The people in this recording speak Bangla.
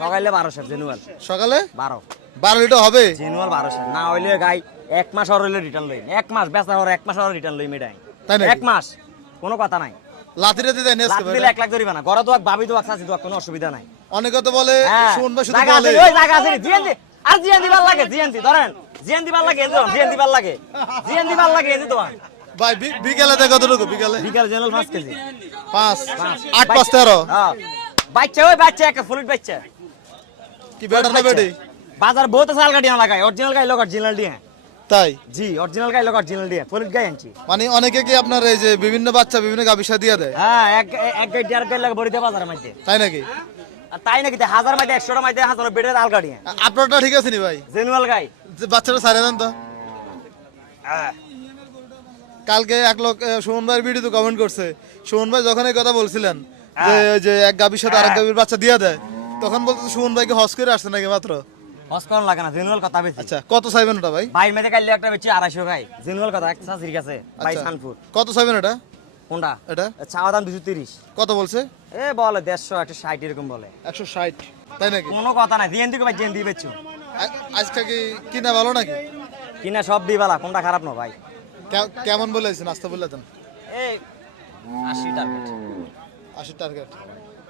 সকালে 1200 জেনুয়াল সকালে 12 লিটার হবে জেনুয়াল 1200 না হইলে গাই এক মাস আর হইলে রিটার্ন লই এক মাস বেচা হর এক মাস আর রিটার্ন লই মেডাই তাই নাকি? এক মাস কোনো কথা নাই লাতিরাতে দেন লাখ আজকে দিলে 1 লাখ ধরিবা না ঘরে তো ভাবি তো চাচি তো কোনো অসুবিধা নাই অনেকে তো বলে হ্যাঁ, শুন ভাই শুধু জায়গা বলে আছে, ওই জায়গা আছে জিএনজি আর জিএনজি ভাল লাগে জিএনজি ধরেন জিএনজি ভাল লাগে জিএনজি ভাল লাগে জিএনজি ভাল লাগে এনে তোমার ভাই বিকেলে দেয় কতটুকু বিকেলে বিকাল জেনারেল 5 কেজি 5 8 5 13 হ্যাঁ বাচ্চা ওই বাচ্চা একটা ফুল বাচ্চা কি বেটার না বেটি বাজার বহুত সাল গাড়ি না লাগায় অরিজিনাল গাই লোক অরিজিনাল দিয়ে তাই জি অরিজিনাল গাই লোক অরিজিনাল দিয়ে ফুল গাই আনছি মানে অনেকে কি আপনার এই যে বিভিন্ন বাচ্চা বিভিন্ন গাবিসা দিয়ে দেয় হ্যাঁ এক গাই দেড় গাই লাগে বড়িতে বাজারের মধ্যে তাই নাকি আর তাই নাকি হাজার মধ্যে 100টা মধ্যে হাজার বেডের আল গাড়ি আপনারটা ঠিক আছে নি ভাই জেনুয়াল গাই যে বাচ্চাটা ছাড়ে দেন তো কালকে এক লোক সুমন ভাইয়ের ভিডিওতে কমেন্ট করছে সুমন ভাই যখন এই কথা বলছিলেন যে এক গাবির সাথে আরেক গাবির বাচ্চা দিয়ে দেয় তখন বলতো সুমন ভাইকে হস করে আসছে নাকি মাত্র হসকন লাগে না জেনুয়াল কথা বেশি আচ্ছা কত চাইবেন ওটা ভাই ভাই মেদে কাইলে একটা বেচি 250 গাই জেনুয়াল কথা এক সাসির কাছে ভাই আচ্ছা। শানপুর কত চাইবেন এটা কোনটা এটা চাওয়া দাম 230 কত বলছে এ বলে 150 একটা 60 এরকম বলে 160 তাই নাকি কোনো কথা নাই জিএনডি কো ভাই জিএনডি বেচছো আজকে কি কিনা ভালো নাকি কিনা সব দিবালা কোনটা খারাপ না ভাই কেমন বলেছেন আস্তে বললেন এই 80 টার্গেট 80 টার্গেট